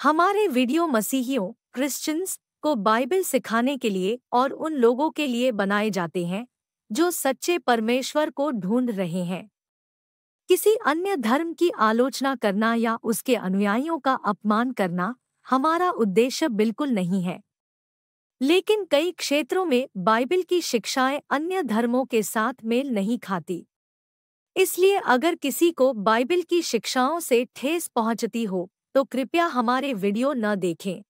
हमारे video मसीहियों Christians को Bible सिखाने के लिए और उन लोगों के लिए बनाए जाते हैं जो सच्चे परमेश्वर को ढूंढ रहे हैं। किसी अन्य धर्म की आलोचना करना या उसके अनुयायियों का अपमान करना हमारा उद्देश्य बिल्कुल नहीं है। लेकिन कई क्षेत्रों में बाइबल की शिक्षाएं अन्य धर्मों के साथ मेल नहीं खाती। इसलिए अगर किसी को बाइबल की शिक्षाओं से ठेस पहुंचती हो तो कृपया हमारे वीडियो न देखें।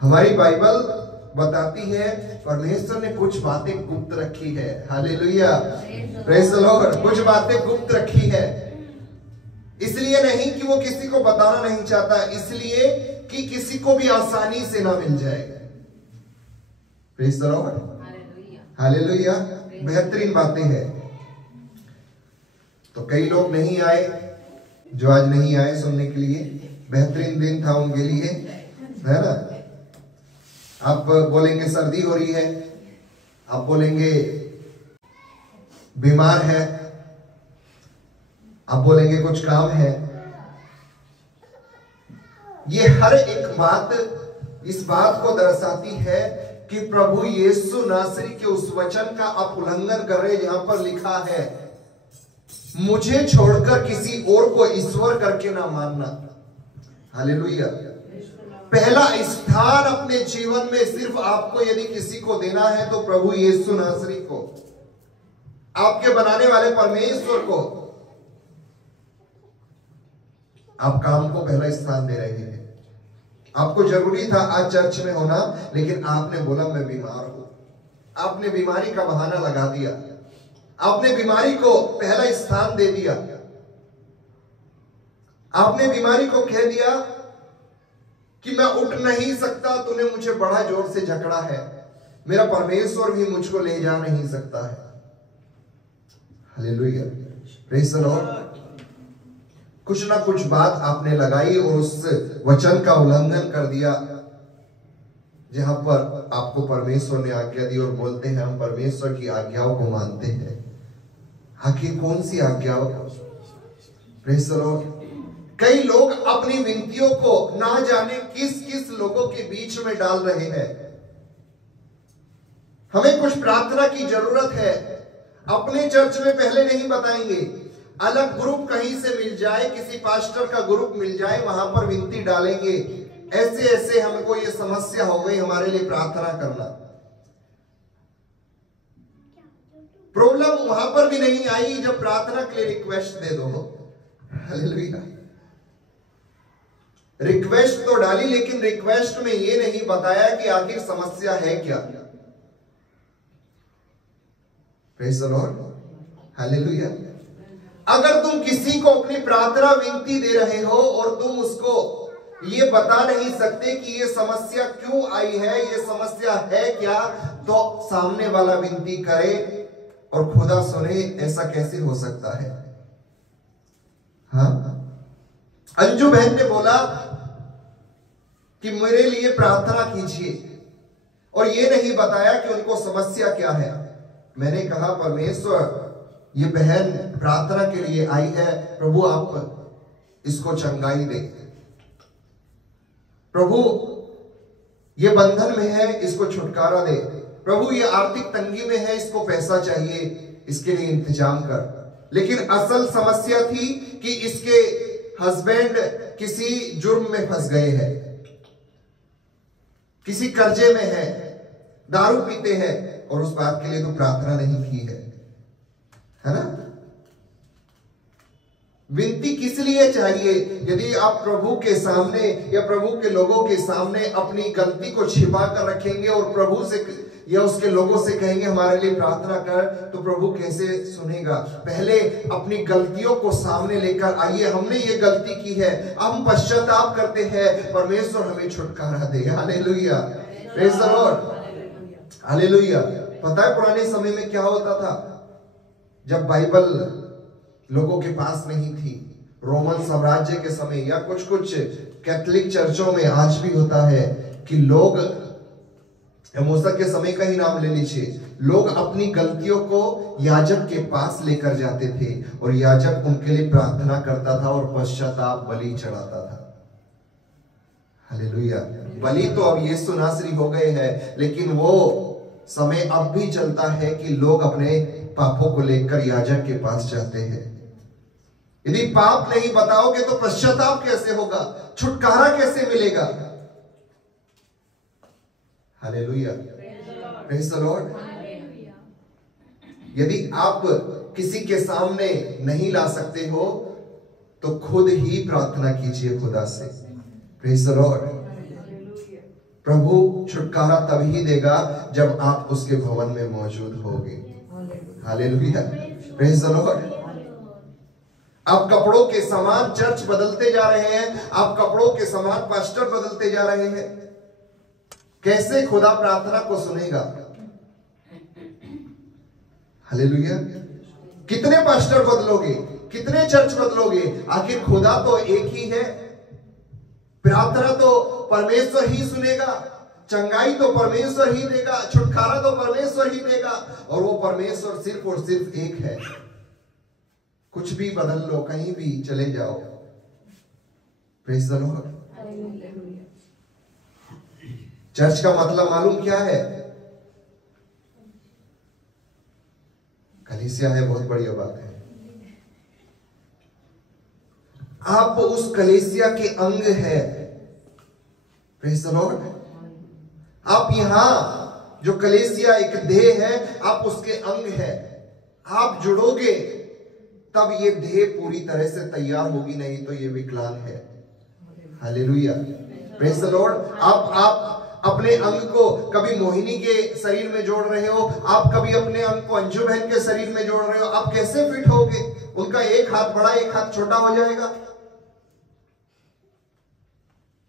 हमारी बाइबल बताती है परमेश्वर ने कुछ बातें गुप्त रखी है। Hallelujah, praise the Lord. कुछ बातें गुप्त रखी है, इसलिए नहीं कि वो किसी को बताना नहीं चाहता, इसलिए कि किसी को भी आसानी से ना मिल जाए। Praise the lord, hallelujah. बेहतरीन बातें हैं। तो कई लोग नहीं आए, जो आज नहीं आए सुनने के लिए, बेहतरीन दिन था उनके लिए, है ना। आप बोलेंगे सर्दी हो रही है, आप बोलेंगे बीमार है, आप बोलेंगे कुछ काम है। ये हर एक बात इस बात को दर्शाती है कि प्रभु यीशु नासरी के उस वचन का आप उल्लंघन कर रहे हैं जहां पर लिखा है, मुझे छोड़कर किसी और को ईश्वर करके ना मानना। हालेलुया। पहला स्थान अपने जीवन में सिर्फ आपको यदि किसी को देना है तो प्रभु यीशु नासरी को, आपके बनाने वाले परमेश्वर को। आप काम को पहला स्थान दे रहे हैं। आपको जरूरी था आज चर्च में होना, लेकिन आपने बोला मैं बीमार हूं। आपने बीमारी का बहाना लगा दिया, आपने बीमारी को पहला स्थान दे दिया। आपने बीमारी को कह दिया कि मैं उठ नहीं सकता, तूने मुझे बड़ा जोर से जकड़ा है, मेरा परमेश्वर भी मुझको ले जा नहीं सकता है। Hallelujah, praise the Lord. कुछ ना कुछ बात आपने लगाई और उस वचन का उल्लंघन कर दिया जहां पर आपको परमेश्वर ने आज्ञा दी, और बोलते हैं हम परमेश्वर की आज्ञाओं को मानते हैं। आखिर कौन सी आज्ञाओं? Praise the Lord. कई लोग अपनी विनतियों को ना जाने किस किस लोगों के बीच में डाल रहे हैं। हमें कुछ प्रार्थना की जरूरत है, अपने चर्च में पहले नहीं बताएंगे, अलग ग्रुप कहीं से मिल जाए, किसी पास्टर का ग्रुप मिल जाए, वहां पर विनती डालेंगे, ऐसे ऐसे हमको ये समस्या हो गई, हमारे लिए प्रार्थना करना। प्रॉब्लम वहां पर भी नहीं आई जब प्रार्थना के लिए रिक्वेस्ट दे दो। हालेलुया। रिक्वेस्ट तो डाली, लेकिन रिक्वेस्ट में ये नहीं बताया कि आखिर समस्या है क्या। Praise the lord, hallelujah. अगर तुम किसी को अपनी प्रार्थना विनती दे रहे हो और तुम उसको ये बता नहीं सकते कि ये समस्या क्यों आई है, ये समस्या है क्या, तो सामने वाला विनती करे और खुदा सुने, ऐसा कैसे हो सकता है? हाँ, अंजू बहन ने बोला कि मेरे लिए प्रार्थना कीजिए, और ये नहीं बताया कि उनको समस्या क्या है। मैंने कहा परमेश्वर, ये बहन प्रार्थना के लिए आई है, प्रभु आप इसको चंगाई दे, प्रभु ये बंधन में है, इसको छुटकारा दे, प्रभु ये आर्थिक तंगी में है, इसको पैसा चाहिए, इसके लिए इंतजाम कर। लेकिन असल समस्या थी कि इसके हस्बैंड किसी जुर्म में फंस गए हैं, किसी कर्जे में है, दारू पीते हैं, और उस बात के लिए तो प्रार्थना नहीं की है ना। विनती किस लिए चाहिए? यदि आप प्रभु के सामने या प्रभु के लोगों के सामने अपनी गलती को छिपा कर रखेंगे और प्रभु से या उसके लोगों से कहेंगे हमारे लिए प्रार्थना कर, तो प्रभु कैसे सुनेगा? पहले अपनी गलतियों को सामने लेकर आइए, हमने ये गलती की है, हम पश्चाताप करते हैं, परमेश्वर हमें छुटकारा दे। Hallelujah, praise the lord, hallelujah. पता है पुराने समय में क्या होता था? जब बाइबल लोगों के पास नहीं थी, रोमन साम्राज्य के समय, या कुछ कुछ कैथोलिक चर्चों में आज भी होता है कि लोग मूसा के समय का ही नाम ले लीजिए, लोग अपनी गलतियों को याजक के पास लेकर जाते थे और याजक उनके लिए प्रार्थना करता था और पश्चाताप बलि चढ़ाता था। हालेलुया। बलि तो अब यीशु नासरी हो गए हैं, लेकिन वो समय अब भी चलता है कि लोग अपने पापों को लेकर याजक के पास जाते हैं। यदि पाप नहीं बताओगे तो पश्चाताप कैसे होगा, छुटकारा कैसे मिलेगा? Hallelujah, praise the Lord. यदि आप किसी के सामने नहीं ला सकते हो तो खुद ही प्रार्थना कीजिए खुदा से। Praise the Lord. प्रभु छुटकारा तभी देगा जब आप उसके भवन में मौजूद होगे। Hallelujah, praise the Lord. आप कपड़ों के समान चर्च बदलते जा रहे हैं, आप कपड़ों के समान पास्टर बदलते जा रहे हैं, कैसे खुदा प्रार्थना को सुनेगा? हालेलुया। कितने पास्टर बदलोगे, कितने चर्च बदलोगे? आखिर खुदा तो एक ही है। प्रार्थना तो परमेश्वर ही सुनेगा, चंगाई तो परमेश्वर ही देगा, छुटकारा तो परमेश्वर ही देगा, और वो परमेश्वर सिर्फ और सिर्फ एक है। कुछ भी बदल लो, कहीं भी चले जाओ। Praise the Lord. चर्च का मतलब मालूम क्या है? कलीसिया है, बहुत बढ़िया बात है। आप उस कलीसिया के अंग है। Praise the Lord. आप यहां जो कलीसिया एक देह है, आप उसके अंग है। आप जुड़ोगे तब ये देह पूरी तरह से तैयार होगी, नहीं तो ये विकलांग है। Hallelujah, praise the Lord. आप अपने अंग को कभी मोहिनी के शरीर में जोड़ रहे हो, आप कभी अपने अंग को अंजू बहन के शरीर में जोड़ रहे हो, आप कैसे फिट होगे? उनका एक हाथ बड़ा एक हाथ छोटा हो जाएगा,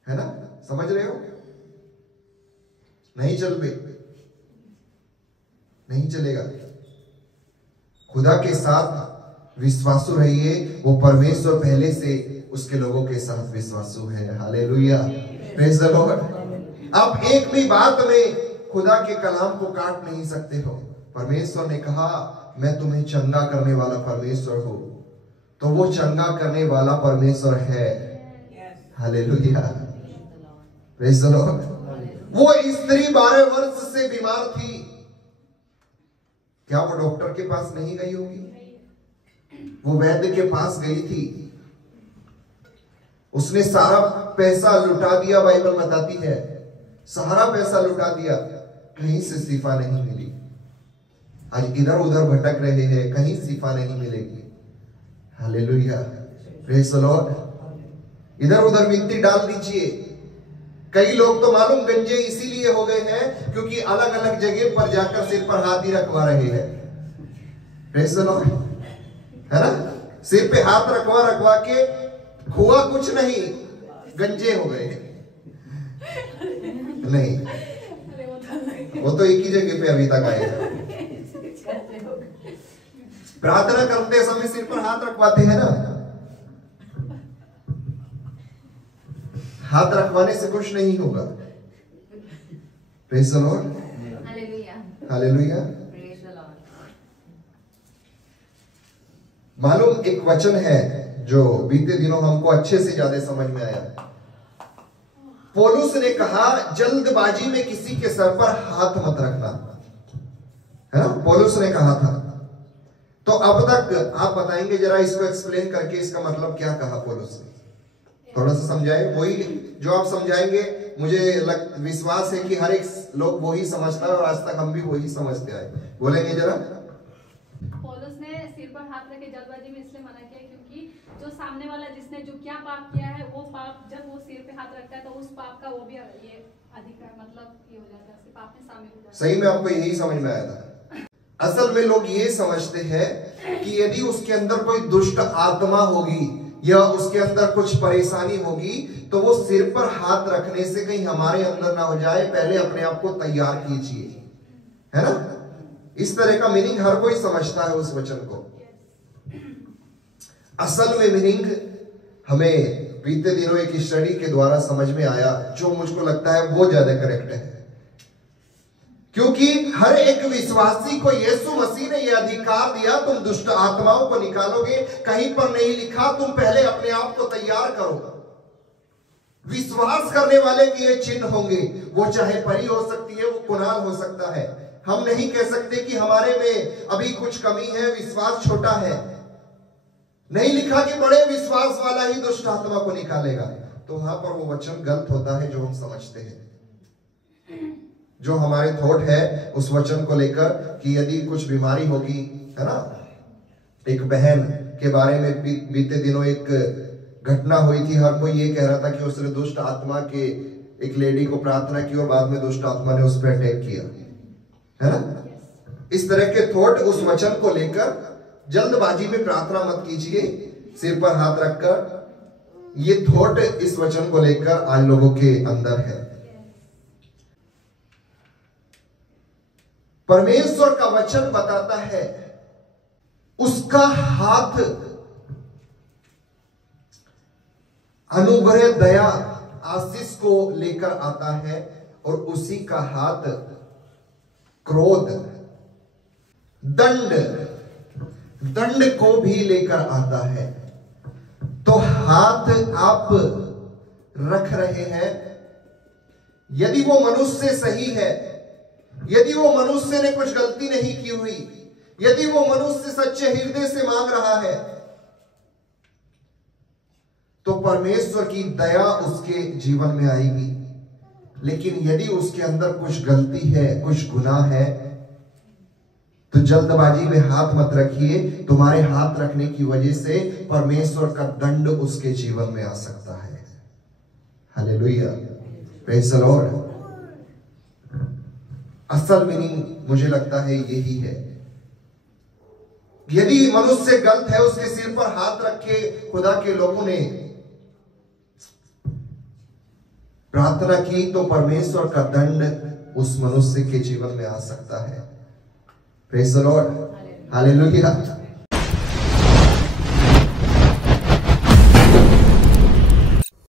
है ना? समझ रहे हो? नहीं चलेगा। खुदा के साथ विश्वासु रहिए, वो परमेश्वर पहले से उसके लोगों के साथ विश्वासु है। Hallelujah, praise the Lord. आप एक भी बात में खुदा के कलाम को काट नहीं सकते हो। परमेश्वर ने कहा मैं तुम्हें चंगा करने वाला परमेश्वर हूं, तो वो चंगा करने वाला परमेश्वर है। Hallelujah, praise the Lord. वो स्त्री 12 वर्ष से बीमार थी, क्या वो डॉक्टर के पास नहीं गई होगी? वो वैद्य के पास गई थी, उसने सारा पैसा लुटा दिया। बाइबल बताती है सारा पैसा लुटा दिया, कहीं से शिफा नहीं मिली। आज इधर उधर भटक रहे हैं, कहीं शिफा नहीं मिलेगी। Hallelujah, praise the Lord. इधर उधर विनती डाल दीजिए। कई लोग तो मालूम गंजे इसीलिए हो गए हैं क्योंकि अलग अलग जगह पर जाकर सिर पर हाथ ही रखवा रहे हैं। प्रेज़ द लॉर्ड, है ना? सिर पे हाथ रखवा के हुआ कुछ नहीं, गंजे हो गए। नहीं, वो तो एक ही जगह पे अभी तक आए। प्रार्थना करते समय सिर पर हाथ रखवाते हैं ना। हाथ रखवाने से कुछ नहीं होगा। Praise the lord, hallelujah. मालूम एक वचन है जो बीते दिनों हमको अच्छे से ज्यादा समझ में आया। पौलुस ने कहा जल्दबाजी में किसी के सर पर हाथ मत रखना, है ना? पौलुस ने कहा था। तो अब तक आप बताएंगे जरा इसको एक्सप्लेन करके इसका मतलब क्या कहा पौलुस ने? थोड़ा सा समझाए। वही जो आप समझाएंगे, मुझे विश्वास है कि हर एक लोग वही समझता है और आज तक हम भी वही समझते आए। बोलेंगे जरा। पौलुस ने सिर पर हाथ रखे जल्दबाजी में इसलिए मना किया क्योंकि जो सामने वाला जिसने जो क्या पाप किया है, वो पाप जब वो सिर पे हाथ रखता है तो उस पाप का वो भी ये अधिकार मतलब ये हो जाता है, पाप में शामिल हो जाता है। सही में आपको यही समझ में आया था। असल में लोग ये समझते हैं कि यदि उसके अंदर कोई दुष्ट आत्मा होगी या उसके अंदर कुछ परेशानी होगी तो वो सिर पर हाथ रखने से कहीं हमारे अंदर ना हो जाए, पहले अपने आप को तैयार कीजिए, है ना? इस तरह का मीनिंग हर कोई समझता है उस वचन को। असल में मीनिंग हमें बीते दिनों एक स्टडी के द्वारा समझ में आया, जो मुझको लगता है वो ज्यादा करेक्ट है। क्योंकि हर एक विश्वासी को यीशु मसीह ने यह अधिकार दिया, तुम दुष्ट आत्माओं को निकालोगे। कहीं पर नहीं लिखा तुम पहले अपने आप को तैयार करो। विश्वास करने वाले के ये चिन्ह होंगे, वो चाहे परी हो सकती है, वो कुणाल हो सकता है। हम नहीं कह सकते कि हमारे में अभी कुछ कमी है, विश्वास छोटा है। नहीं लिखा कि बड़े विश्वास वाला ही दुष्ट आत्मा को निकालेगा। तो वहां पर वो वचन गलत होता है जो हम समझते हैं, जो हमारे थॉट है उस वचन को लेकर कि यदि कुछ बीमारी होगी, है ना। एक बहन के बारे में बीते दिनों एक घटना हुई थी। हर कोई ये कह रहा था कि उसने दुष्ट आत्मा के एक लेडी को प्रार्थना की और बाद में दुष्ट आत्मा ने उस पर अटैक किया, है ना। इस तरह के थॉट उस वचन को लेकर जल्दबाजी में प्रार्थना मत कीजिए सिर पर हाथ रखकर। ये थॉट इस वचन को लेकर आज लोगों के अंदर है। परमेश्वर का वचन बताता है उसका हाथ अनुग्रह, दया, आशीष को लेकर आता है और उसी का हाथ क्रोध, दंड को भी लेकर आता है। तो हाथ आप रख रहे हैं, यदि वो मनुष्य सही है, यदि वो मनुष्य ने कुछ गलती नहीं की हुई, यदि वो मनुष्य सच्चे हृदय से मांग रहा है, तो परमेश्वर की दया उसके जीवन में आएगी। लेकिन यदि उसके अंदर कुछ गलती है, कुछ गुनाह है, तो जल्दबाजी में हाथ मत रखिए। तुम्हारे हाथ रखने की वजह से परमेश्वर का दंड उसके जीवन में आ सकता है। Hallelujah, praise the Lord. असल मीनिंग मुझे लगता है यही है। यदि मनुष्य गलत है, उसके सिर पर हाथ रखे खुदा के लोगों ने प्रार्थना की, तो परमेश्वर का दंड उस मनुष्य के जीवन में आ सकता है। Praise the lord, hallelujah.